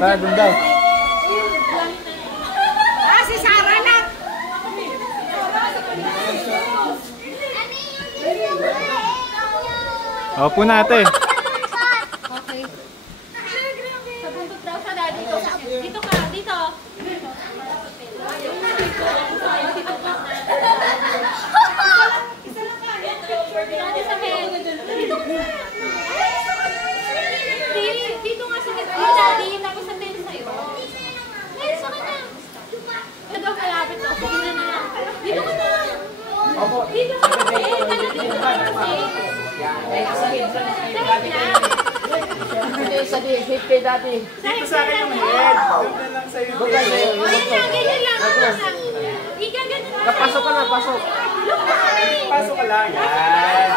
Tara, dun daw. Ah, si Sarah na. Opo natin. Okay. Sa buntot daw siya, daddy. Dito ka, dito. Daddy sa head. Dito ka. Dito nga sa head. Daddy, tapos sa tail sa'yo. Ay, sa kanya. Ito daw malapit daw. Sige na nila. Dito ka na. Dito ka na. Dito ka na. Sa hip kay dati. Dito sa akin yung head. Doon na lang sa'yo. O yan lang, ganyan lang. Ika, ganyan lang. Pasok ka na, pasok. Pasok ka lang. Yan.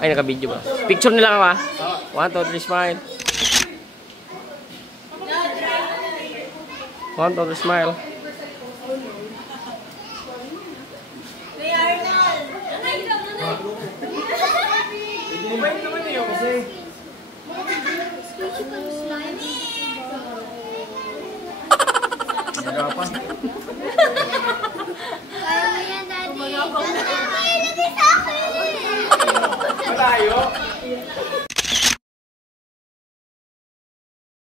Ay, naka-video ba? Picture nila ka ba? 1, 2, 3, smile. 1, 2, 3, smile. Mabait naman niyo kasi. Nagapan. Kaya mo yan, Daddy. Daddy, lagi sa akin. Malayo.